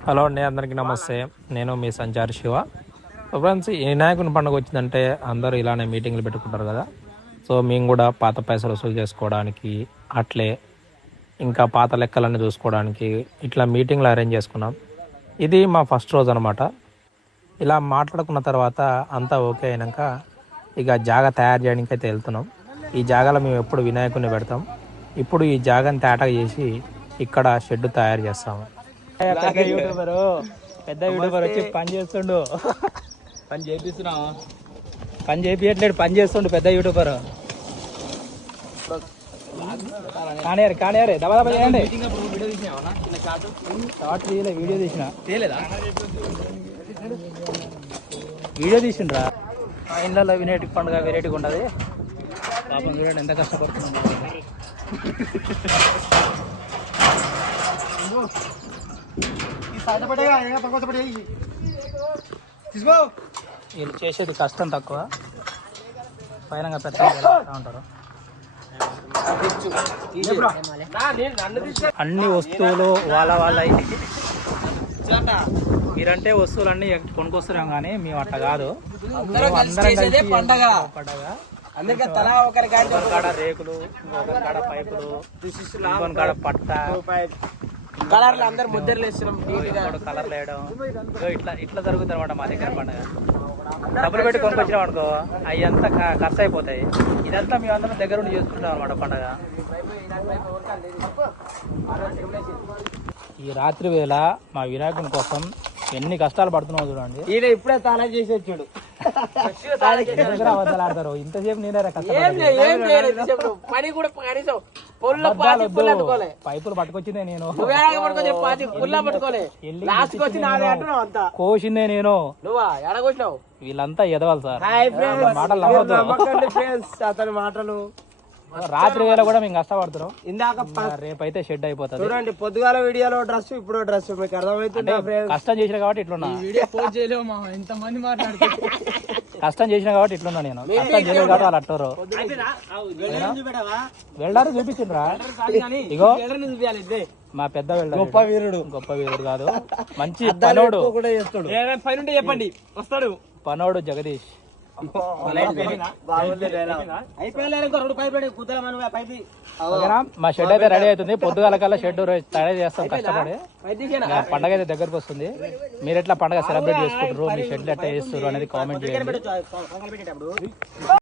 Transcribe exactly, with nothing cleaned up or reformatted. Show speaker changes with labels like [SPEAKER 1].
[SPEAKER 1] Hello అండి, అందరికీ నమస్తే. నేను మీ సంచారి శివ. ఫ్రెండ్స్, ఈ వినాయకుని పండుగ వచ్చిందంటే అందరూ ఇలానే మీటింగ్లు పెట్టుకుంటారు కదా. సో మేము కూడా పాత పైసలు వసూలు చేసుకోవడానికి, అట్లే ఇంకా పాత లెక్కలన్నీ చూసుకోవడానికి ఇట్లా మీటింగ్లు అరేంజ్ చేసుకున్నాం. ఇది మా ఫస్ట్ రోజు అనమాట. ఇలా మాట్లాడుకున్న తర్వాత అంతా ఓకే అయినాక ఇక జాగా తయారు చేయడానికి అయితే వెళ్తున్నాం. ఈ జాగాలో మేము ఎప్పుడు వినాయకుడిని పెడతాం. ఇప్పుడు ఈ జాగాని తేటగా చేసి ఇక్కడ షెడ్ తయారు చేస్తాము. పెద్ద యూట్యూబరు పెద్ద యూట్యూబర్ వచ్చి పని చేస్తుండు.
[SPEAKER 2] పని చేపిస్తున్నా
[SPEAKER 1] పని చేపించట్లేడు, పని చేస్తుండు పెద్ద యూట్యూబర్. కానియారు కానియారే దబా దబా చేయండి.
[SPEAKER 2] వీడియో తీసినావా? చిన్న షార్ట్
[SPEAKER 1] షార్ట్ తీయలే, వీడియో తీసిన.
[SPEAKER 2] తీయలేదా?
[SPEAKER 1] వీడియో తీసిండ్రా. మా ఇళ్ళలో వినేటి పండుగ వెరైటీగా ఉండదు. పాపం చూడండి ఎంత కష్టపడుతున్నాం. వీళ్ళు చేసేది కష్టం తక్కువ, పైన పెద్ద ఉంటారు. అన్ని వస్తువులు వాళ్ళ వాళ్ళ మీరంటే వస్తువులన్నీ కొనుక్కొస్తున్నాం కానీ మేము అట్లా కాదు.
[SPEAKER 2] పండగ
[SPEAKER 1] ఒకరి కాడ రేకులు, ఒకరి కాడ పైపులు, ఇంకొక కాడ పట్ట,
[SPEAKER 2] కలర్లు అందరు ముద్దర్లు వేస్తున్నాం.
[SPEAKER 1] కలర్లు వేయడం ఇట్లా ఇట్లా జరుగుతుంది అనమాట మా దగ్గర పండుగ. డబ్బులు పెట్టి కొనుక్కొచ్చినాం అనుకో, అవి అంతా ఖర్చు అయిపోతాయి. ఇదంతా మేము అందరం దగ్గర ఉండి చేసుకుంటాం అనమాట పండుగ. ఈ రాత్రి వేళ మా వినాయకుని కోసం ఎన్ని కష్టాలు పడుతున్నావు చూడండి.
[SPEAKER 2] ఈయన ఇప్పుడే తాళం చేసి వచ్చాడు.
[SPEAKER 1] అబద్ధాలు ఆడతారు. ఇంతసేపు నేనే
[SPEAKER 2] పని కూడా కనీసం
[SPEAKER 1] పైపులు పట్టుకొచ్చిందే నేను, కోసిందే నేను.
[SPEAKER 2] నువ్వా ఎడగొచ్చినావు?
[SPEAKER 1] వీళ్ళంతా ఎదవాలి సార్, మాటలు
[SPEAKER 2] అతని మాటలు.
[SPEAKER 1] రాత్రి వేళ కూడా మేము కష్టపడుతున్నాం.
[SPEAKER 2] ఇందాక
[SPEAKER 1] రేపైతే షెడ్ అయిపోతుంది.
[SPEAKER 2] చూడండి, పొద్దుగాల వీడియోలో డ్రెస్, ఇప్పుడు డ్రెస్ మీకు అర్థమవుతుంది.
[SPEAKER 1] కష్టం చేసిన కాబట్టి ఇట్లున్నా.
[SPEAKER 2] వీడియో పోస్ట్ చేయలేము, ఎంత మంది మాట్లాడుతున్నారు.
[SPEAKER 1] కష్టం చేసిన కాబట్టి ఇట్లున్నా నేను. కష్టం చేయలేదు కాబట్టి వాళ్ళు అట్టారు. వెళ్ళారు చూపించిండ్రా. ఇగో మా పెద్ద వెళ్ళారు.
[SPEAKER 2] గొప్ప వీరుడు.
[SPEAKER 1] గొప్ప వీరుడు కాదు, మంచి పనోడు.
[SPEAKER 2] పైన చెప్పండి వస్తాడు.
[SPEAKER 1] పనోడు జగదీష్. మా షెడ్ అయితే రెడీ అవుతుంది. పొద్దుగాల కల్లా షెడ్ తయారు చేస్తాం కష్టపడి. పండగ అయితే దగ్గరకు వస్తుంది. మీరు ఎట్లా పండగ సెలబ్రేట్ చేసుకుంటారు, మీ షెడ్ ఎట్లా చేస్తారు అనేది కామెంట్ చేయండి.